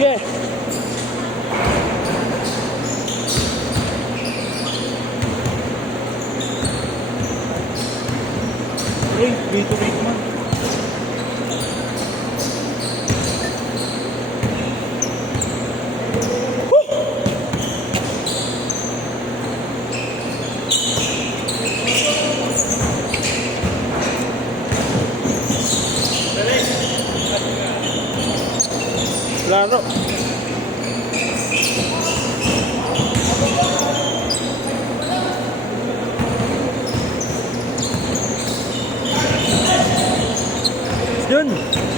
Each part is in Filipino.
Sige. Dito man. Laro. Yun.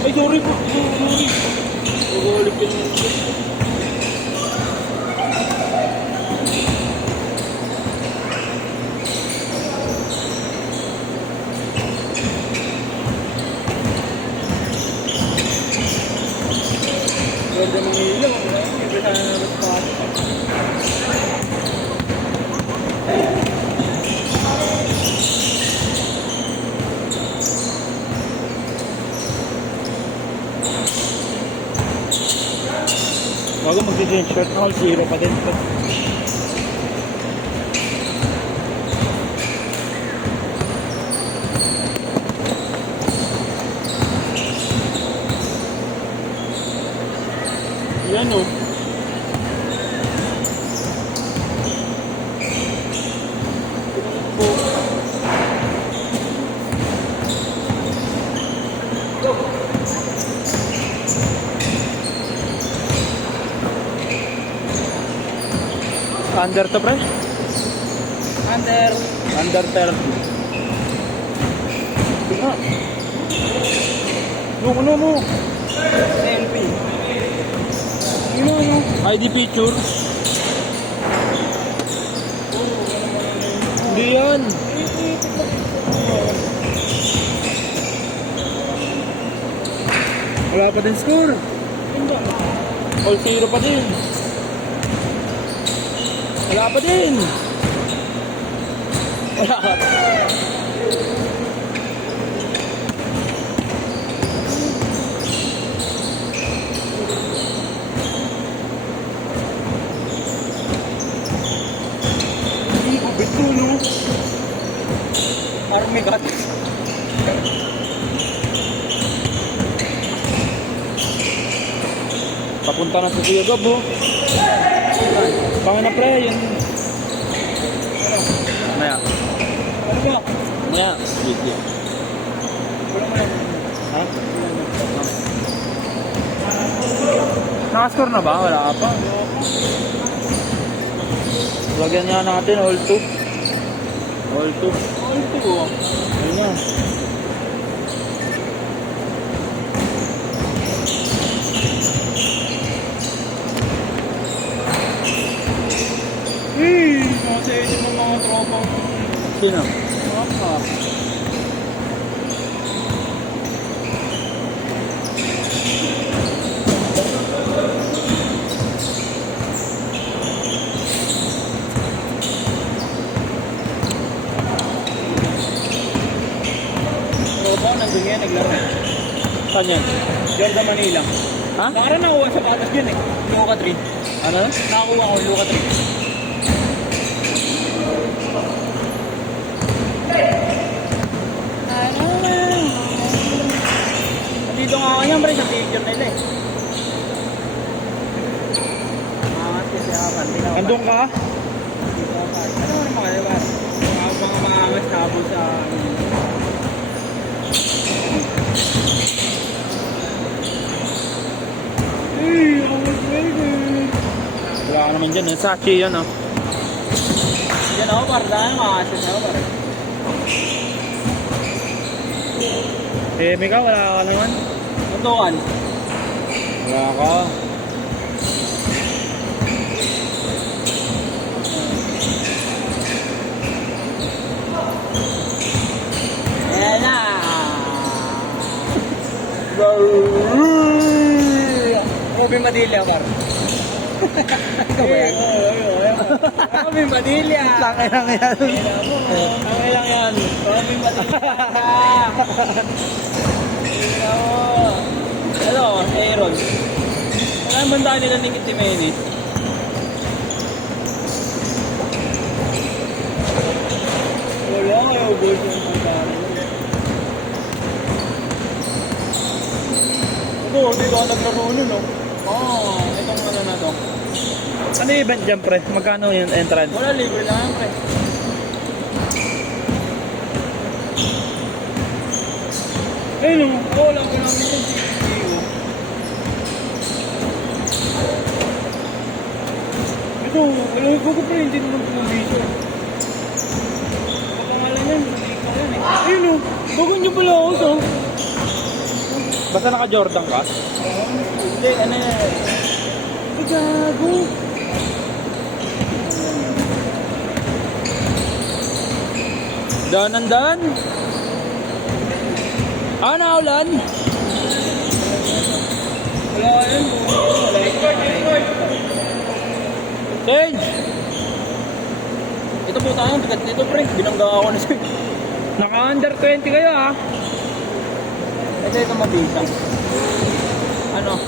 Ay, sorry po. Sorry. Ulit ka naman. Ganda ng ilaw. Iba sana nagpapasok. Bago mag-change shirt na all zero pa din. Yan o. Under to, pre? Under 30. Tingnan. No. Selfie. No. ID picture. Hindi yan. Wala pa din score. All zero pa din. Wala pa din. Wala ka. Hindi ko bito, no? Army got. Papunta na sa Kuya Gab, oh. Pangin na, pre, yun. Maya. Ano ba? Maya. Video. Wala mo lang. Ha? Nakascore na ba? Wala pa. Lagyan nga natin, all 2. All 2. All 2 oh. Ayun na. Kasi ito mo mga tropang Sino? mapa. Tropa, nandun yan, naglaro. Saan yan? Jordan Manila. Ha? Para nakuha sa patas yun eh. Luka 3. Ano? Nakakuha ko Luka 3. Dito nga kanya pre sa picture nila eh. Kasi hapan. Andun ka? Dito ka. Ano naman kaya ba? Mga maangas tabo sa... Wala ka naman dyan. Sachi yan, oh. Yan ako para dahil makasas ako para. Eh, Mika, wala ka naman. Tuntukan. Wala ka. Ayan na. Ruby Madilla par. Ikaw ba yan? Ruby Madilla. Tangay lang yan. Tangay lang yan. Ruby Madilla. Ano, Aaron. Saan banda nila ni Kitty Menes? Wala, ubos yung banda. Ito, dito ako naglaro nun, no? Oo, itong ano na to. Ano yung event dyan, pre? Magkano yung entrance? Wala, libre lang yan, pre. Ayun, wala ko namin yung CCTV. Ito, wala ko pre, hindi naman pumisyo. Kapangalan yan, hindi ko yan eh. Ayun o, bago nyo pala ako to. Basta naka-Jordan ka? Hindi, ano yan. Ay, gago. Danan. Ah, naulan? Wala yan. Change! Ito po tayo, bigat nito pre, binangga ako na sa'yo. Naka-under 20 kayo, ha? Ito mabisa. Ano?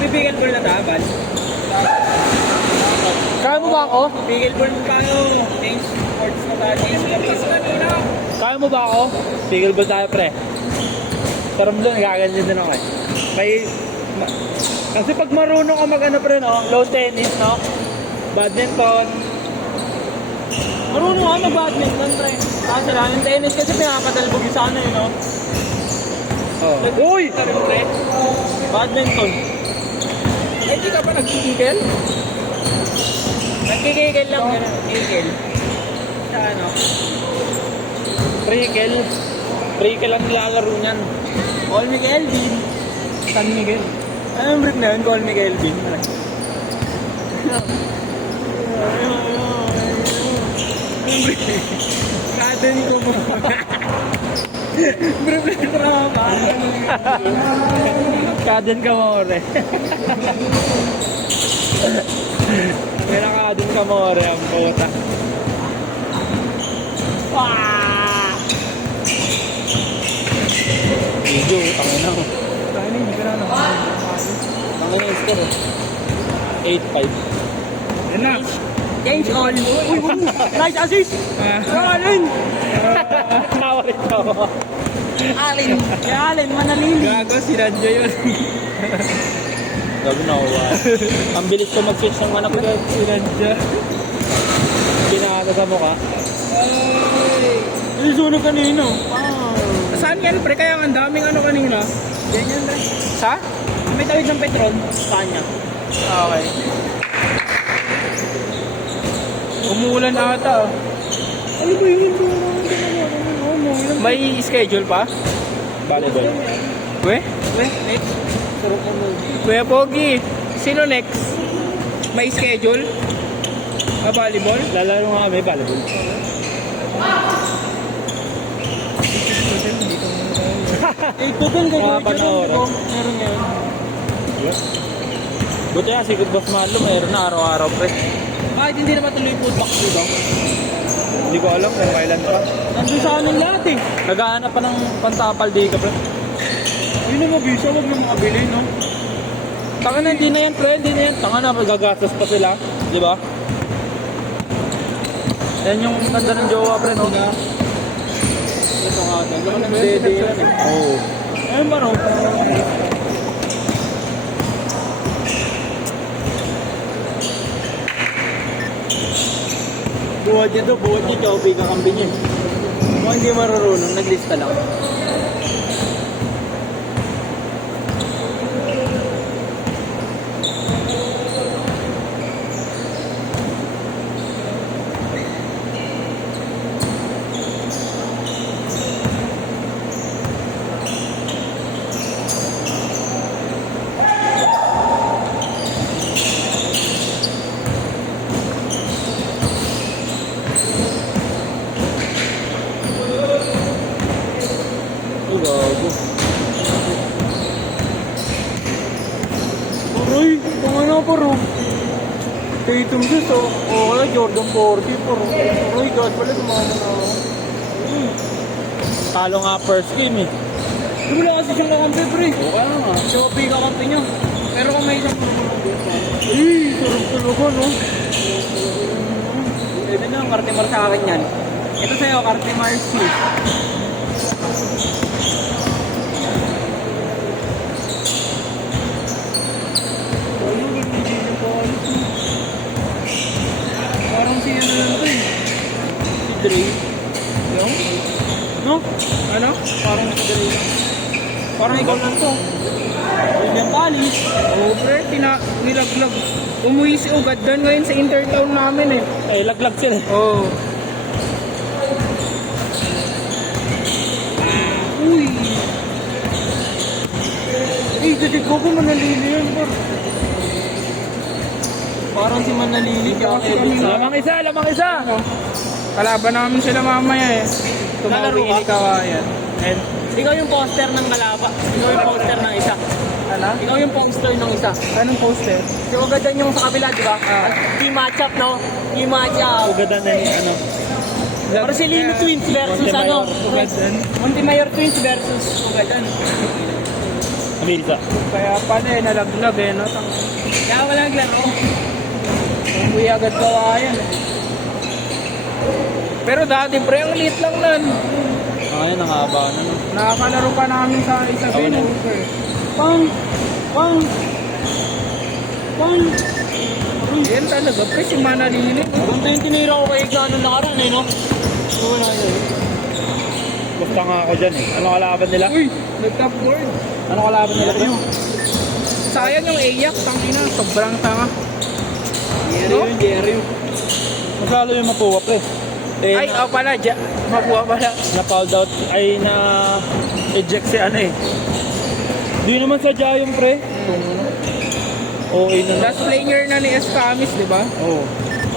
Pipigil ball na tabal. Kaya mo ba ako? Pipigil ball mo tayo. Change sports na tayo. Kaya mo ba ako? Tigil ba tayo, pre? Pero doon, nagaganyan din ako eh. Kasi pag marunong ka mag-ano, pre, no? Low tennis, no? Badminton. Marunong ako mag-badminton, pre. Kasi lang yung tennis kasi pinapadalbog yung sana yun, no? Oh. Uy! Sabi mo, pre? Badminton. Eh, di ka pa nagkikigil? Nagkikigil lang yun. Nagkikigil. Sa ano? Prikel. Prikel ang nilalaro niyan. Call me Kelvin. San Miguel. Anong brief na yun? Call me Kelvin. Anong brief? Kaden ko mo. Brief na trama. Kaden ka mo, ore. May nakaden ka mo, ore. Ang puta. Video, tangin na. Tangin na, hindi ka na Tangin na score, eh. 8-5. Yan na. Change all. Uy, nice assist. Alin. Nawalit ako. Alin. Kaya Alin, manalili. Gago, si Radyo yun. Gago na ako. Ang bilis ko mag-switch ng anak ko. Si Radyo. Pinakata sa mukha. Ay, sunog kanino. Saan yan, pre? Kaya ang daming ano kanina. Ganyan na. Sa? May tawid ng Petron. Sa kanya. Okay. Umuulan ata. Ano ba yun? May schedule pa? Volleyball. We? Next. Sarap mo. Kuya Pogi, sino next? May schedule? Volleyball? Lalaro nga kami, volleyball. Eh, total ka Mga panahon. Meron ngayon. Buti nga, si Good Boss Malo, mayroon na araw-araw, pre. Kahit hindi naman tuloy yung food box dito. Hindi ko alam kung kailan pa. Nandun sa anin lahat eh. Naghahanap pa ng pantapal di ka, pre. Yun na mabisa, wag na makabili, no? Tanga na, hindi na yan, pre. Hindi na yan. Tanga na, magagastos pa sila. Di ba? Yan yung ganda ng jowa, pre, no? Ito nga, ito ka nag-dede yan eh. Oo. Ayun ba, no? Buhat dito, Chowby kakambi niya. Kung hindi marunong, naglista lang. Ay, gago. Aray, kung ano pa rin. Tatum siya sa, Jordan 40 pa rin. Aray, God pala, sumama na ako. Talo nga first game eh. Wala kasi siyang kakampi, pre. Oo kaya nga. Shopee kakampi niya. Pero kung may isang tulog dito. Tulog-tulogon no? Ito na, Cartimar sa akin yan. Ito sa'yo, Cartimar C. Parang si ano lang to eh. Si Dre. Yung? No? Ano? Parang si Dre lang. Parang ikaw lang to. William Talis. Oo, pre, nilaglag. Umuwi si Ugad doon ngayon sa intertown namin eh. Eh, laglag sila eh. Oo. Uy. Eh, dadig ko manalili yan, bro. Parang si Manalili. Lamang isa! Kalaban namin sila mamaya eh. Lalaro Tumawin ka? ni Kawayan. And, Ikaw yung poster ng Malaba. Ikaw yung poster ng isa. Ano? Ikaw yung poster ng isa. Anong poster? Yung agad yung sa kabila, di ba? Team matchup, no? Team matchup. ugadan na yung ano. Marcelino Twins versus ano? Ugadan. Montemayor Twins versus Ugadan. Amilsa. Kaya pala eh, nalaglag eh, no? Kaya wala naglaro. Umuwi agad Kawayan. Pero dati pre, ang liit lang nun. Ayun, nakahaba na no. Nakakalaro pa namin sa isa Oo na. Pang! Pang! Pang! Yan talaga, pre, si Manalili. Kung yung tinira ko kay Gano nakaraan eh, no? Wala yun. Basta nga ako dyan eh. Ano kalaban nila? Uy, nag-top board. Ano kalaban nila? Pre? Sayang yung Ayak, tangina, sobrang tanga. Jerry. Masalo yung mapuwa pre. Eh, Ay, pala, makuha pala. na-fouled out ay na-eject si ano eh. Di naman sadya yung pre. Okay na Last player na ni Escamis, di ba? Oo.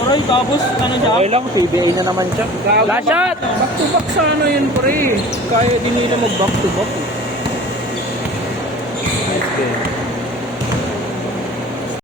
Aray, tapos, ano siya? Okay lang, PBA na naman siya. Last shot! Back to back sa ano yun, pre. Kaya din nila mag back to back. Nice game.